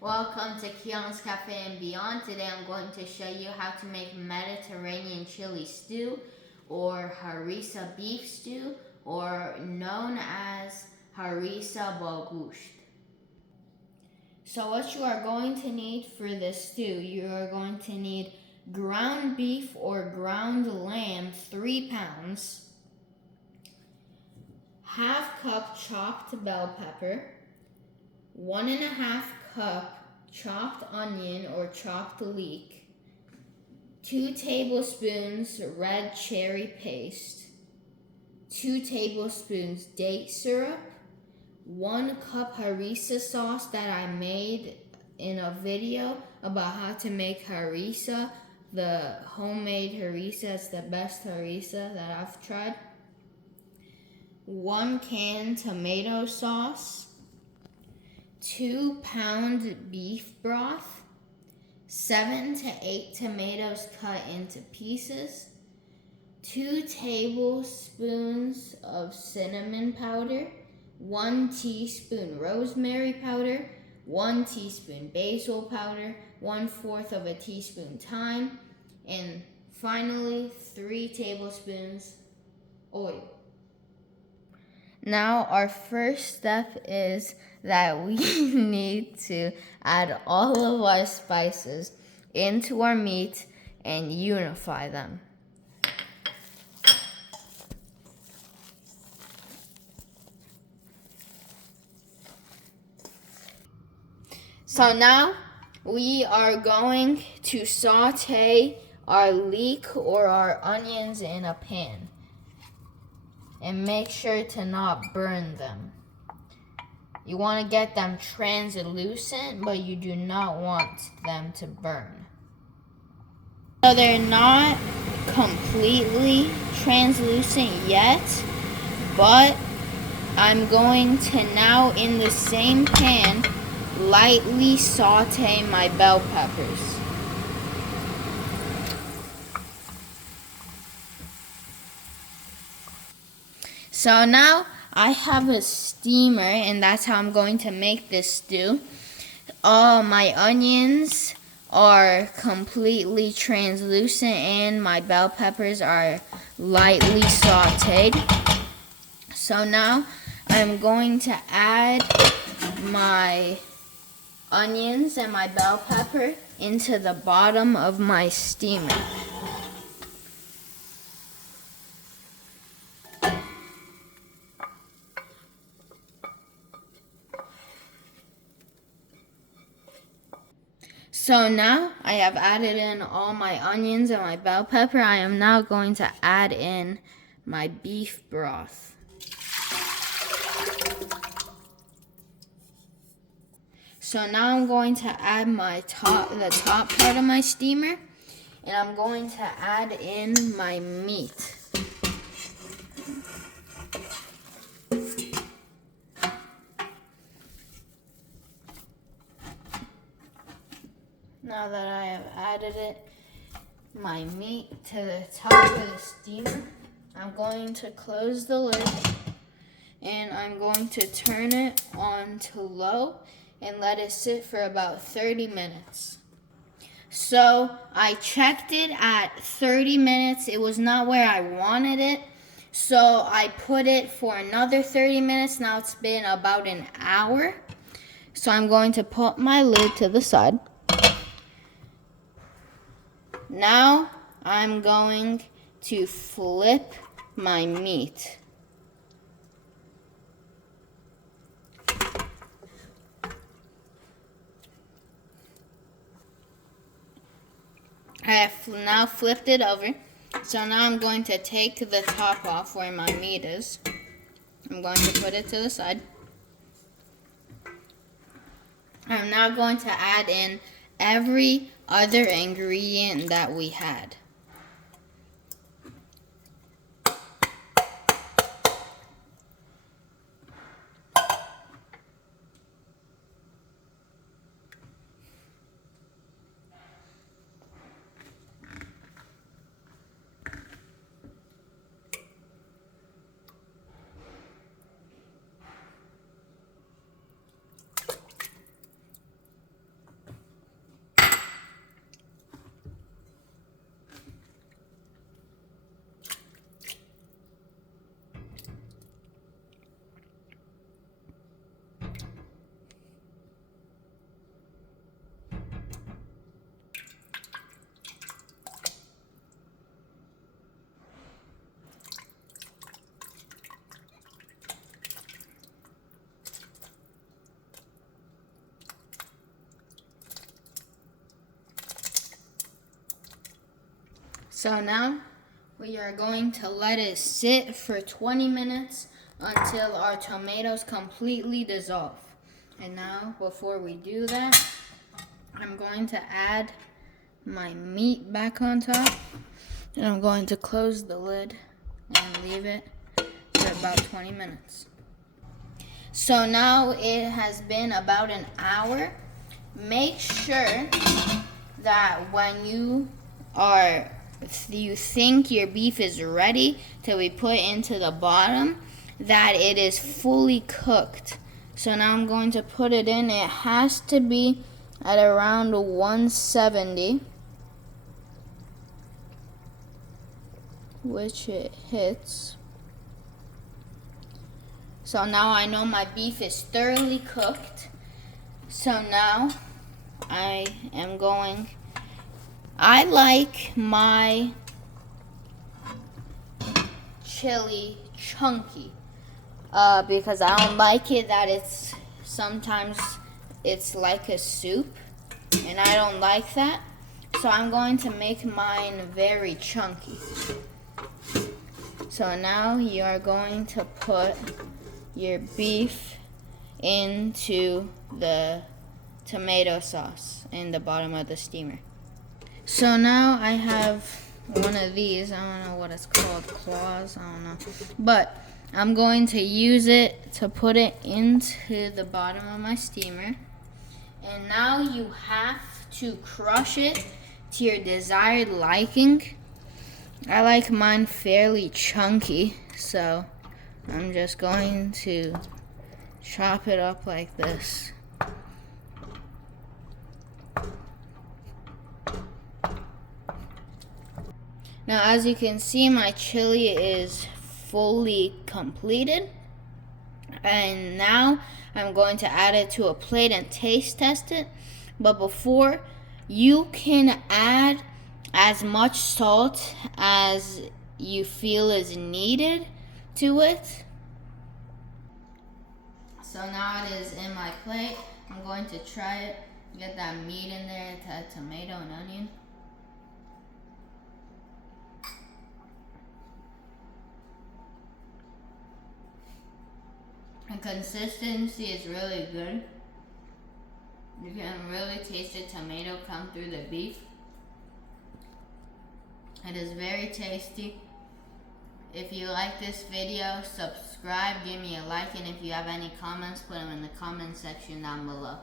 Welcome to Keon's Cafe and Beyond. Today I'm going to show you how to make Mediterranean chili stew or harissa beef stew, or known as harissa bagusht. So what you are going to need for this stew, you are going to need ground beef or ground lamb 3 pounds, half cup chopped bell pepper, 1.5 cup chopped onion or chopped leek, 2 tablespoons red cherry paste, 2 tablespoons date syrup, 1 cup harissa sauce that I made in a video about how to make harissa. The homemade harissa is the best harissa that I've tried. 1 can tomato sauce, 2-pound beef broth, 7 to 8 tomatoes cut into pieces, 2 tablespoons of cinnamon powder, 1 teaspoon rosemary powder, 1 teaspoon basil powder, 1/4 of a teaspoon thyme, and finally 3 tablespoons oil. Now our first step is that we need to add all of our spices into our meat and unify them. So now we are going to saute our leek or our onions in a pan and make sure to not burn them. You want to get them translucent, but you do not want them to burn. So they're not completely translucent yet, but I'm going to now, in the same pan, lightly saute my bell peppers. So now I have a steamer, and that's how I'm going to make this stew. All my onions are completely translucent and my bell peppers are lightly sauteed. So now I'm going to add my onions and my bell pepper into the bottom of my steamer. So now I have added in all my onions and my bell pepper. I am now going to add in my beef broth. So now I'm going to add the top part of my steamer, and I'm going to add in my meat. Now that I have added my meat to the top of the steamer, I'm going to close the lid and I'm going to turn it on to low and let it sit for about 30 minutes. So I checked it at 30 minutes. It was not where I wanted it. So I put it for another 30 minutes. Now it's been about an hour. So I'm going to put my lid to the side. Now I'm going to flip my meat. I have now flipped it over. So now I'm going to take the top off where my meat is. I'm going to put it to the side. I'm now going to add in every other ingredient that we had. So now we are going to let it sit for 20 minutes until our tomatoes completely dissolve. And now, before we do that, I'm going to add my meat back on top. And I'm going to close the lid and leave it for about 20 minutes. So now it has been about an hour. Make sure that when you think your beef is ready to be put into the bottom, that it is fully cooked. So now I'm going to put it in. It has to be at around 170, which it hits. So now I know my beef is thoroughly cooked. So now I like my chili chunky because I don't like it that sometimes it's like a soup, and I don't like that. So I'm going to make mine very chunky. So now you are going to put your beef into the tomato sauce in the bottom of the steamer. So now I have one of these. I don't know what it's called, claws, I don't know. But I'm going to use it to put it into the bottom of my steamer. And now you have to crush it to your desired liking. I like mine fairly chunky, so I'm just going to chop it up like this. Now, as you can see, my chili is fully completed. And now I'm going to add it to a plate and taste test it. But before, you can add as much salt as you feel is needed to it. So now it is in my plate. I'm going to try it. Get that meat in there, that tomato and onion. The consistency is really good. You can really taste the tomato come through the beef. It is very tasty. If you like this video, subscribe, give me a like, and if you have any comments, put them in the comment section down below.